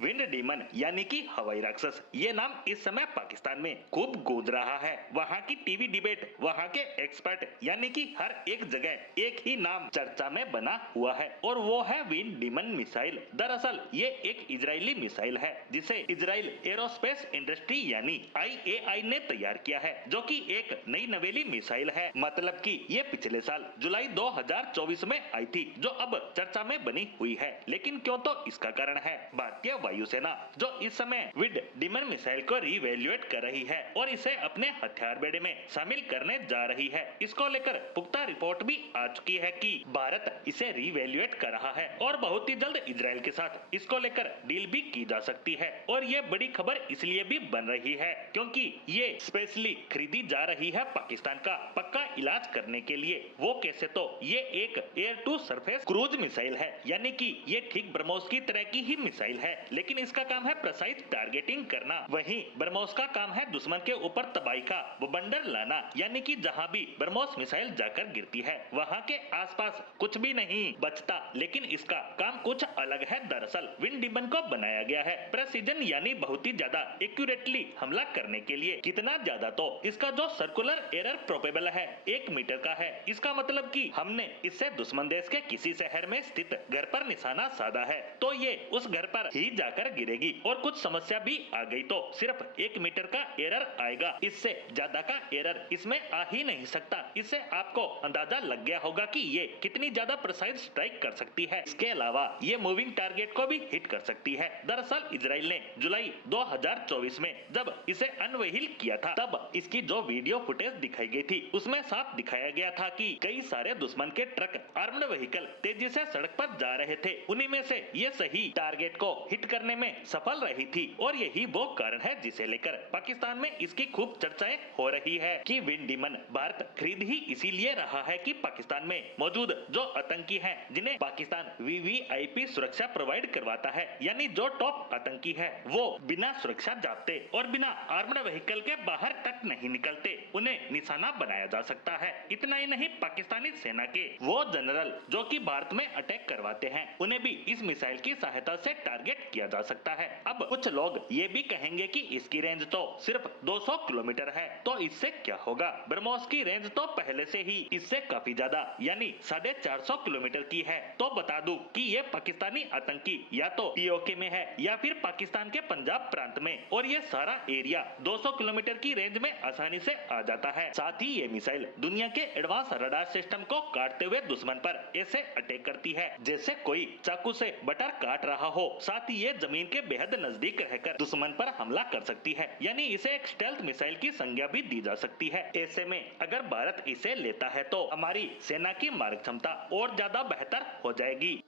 Wind demon यानी कि हवाई राक्षस, ये नाम इस समय पाकिस्तान में खूब गूंज रहा है। वहाँ की टीवी डिबेट, वहाँ के एक्सपर्ट यानी कि हर एक जगह एक ही नाम चर्चा में बना हुआ है और वो है विंड डीमन मिसाइल। दरअसल ये एक इजरायली मिसाइल है जिसे इजराइल एरोस्पेस इंडस्ट्री यानी IAI ने तैयार किया है, जो कि एक नई नवेली मिसाइल है। मतलब कि ये पिछले साल जुलाई 2024 में आई थी, जो अब चर्चा में बनी हुई है। लेकिन क्यों, तो इसका कारण है भारतीय वायुसेना, जो इस समय विंड डीमन मिसाइल को रिवैल्यूएट कर रही है और इसे अपने हथियार बेड़े में शामिल करने जा रही है। इसको लेकर पुख्ता रिपोर्ट भी आ चुकी है कि भारत इसे रिवैल्यूएट कर रहा है और बहुत ही जल्द इजराइल के साथ इसको लेकर डील भी की जा सकती है। और ये बड़ी खबर इसलिए भी बन रही है क्योंकि ये स्पेशली खरीदी जा रही है पाकिस्तान का पक्का इलाज करने के लिए। वो कैसे, तो ये एक air to surface cruise missile है, यानी कि ये ठीक ब्रह्मोस की तरह की ही मिसाइल है, लेकिन इसका काम है प्रिसाइज टारगेटिंग करना। वहीं ब्रह्मोस का काम है दुश्मन के ऊपर तबाही का बवंडर लाना, यानी कि जहां भी ब्रह्मोस मिसाइल जाकर गिरती है वहां के आसपास कुछ भी नहीं बचता। लेकिन इसका काम कुछ अलग है। दरअसल विंड डीमन को बनाया गया है प्रेसिजन यानी बहुत ही ज्यादा एक्यूरेटली हमला करने के लिए। कितना ज्यादा, तो इसका जो सर्कुलर एरर प्रोपेबल है 1 मीटर का है। इसका मतलब कि हमने इससे दुश्मन देश के किसी शहर में स्थित घर पर निशाना साधा है तो ये उस घर पर ही जाकर गिरेगी, और कुछ समस्या भी आ गई तो सिर्फ 1 मीटर का एरर आएगा। इससे ज्यादा का एरर इसमें आ ही नहीं सकता। इससे आपको अंदाजा लग गया होगा कि ये कितनी ज्यादा प्रिसाइज स्ट्राइक कर सकती है। इसके अलावा ये मूविंग टारगेट को भी हिट कर सकती है। दरअसल इजराइल ने जुलाई 2024 में जब इसे अनवेहिल किया था, तब इसकी जो वीडियो फुटेज दिखाई गई थी उसमें साफ दिखाया गया था कि कई सारे दुश्मन के ट्रक, आर्म्ड व्हीकल तेजी से सड़क पर जा रहे थे। उन्हीं में से ये सही टारगेट को हिट करने में सफल रही थी और यही वो कारण है जिसे लेकर पाकिस्तान में इसकी खूब चर्चाएं हो रही है कि विंड डीमन भारत खरीद ही इसीलिए रहा है कि पाकिस्तान में मौजूद जो आतंकी हैं, जिन्हें पाकिस्तान VVIP सुरक्षा प्रोवाइड करवाता है, यानी जो टॉप आतंकी है वो बिना सुरक्षा जाप्ते और बिना आर्म्ड व्हीकल के बाहर तक नहीं निकलते, उन्हें निशाना बनाया जा सकता है। इतना ही नहीं, पाकिस्तानी सेना के वो जनरल जो कि भारत में अटैक करवाते हैं, उन्हें भी इस मिसाइल की सहायता से टारगेट किया जा सकता है। अब कुछ लोग ये भी कहेंगे कि इसकी रेंज तो सिर्फ 200 किलोमीटर है, तो इससे क्या होगा? ब्रह्मोस की रेंज तो पहले से ही इससे काफी ज्यादा यानी 450 किलोमीटर की है। तो बता दूं कि ये पाकिस्तानी आतंकी या तो POK में है या फिर पाकिस्तान के पंजाब प्रांत में, और ये सारा एरिया 200 किलोमीटर की रेंज में आसानी से आ जाता है। साथ ही ये मिसाइल दुनिया के एडवांस रडार सिस्टम को काटते हुए दुश्मन पर ऐसे अटैक करती है जैसे कोई चाकू से बटर काट रहा हो। साथ ही ये जमीन के बेहद नजदीक रहकर दुश्मन पर हमला कर सकती है, यानी इसे एक स्टेल्थ मिसाइल की संज्ञा भी दी जा सकती है। ऐसे में अगर भारत इसे लेता है तो हमारी सेना की मारक क्षमता और ज्यादा बेहतर हो जाएगी।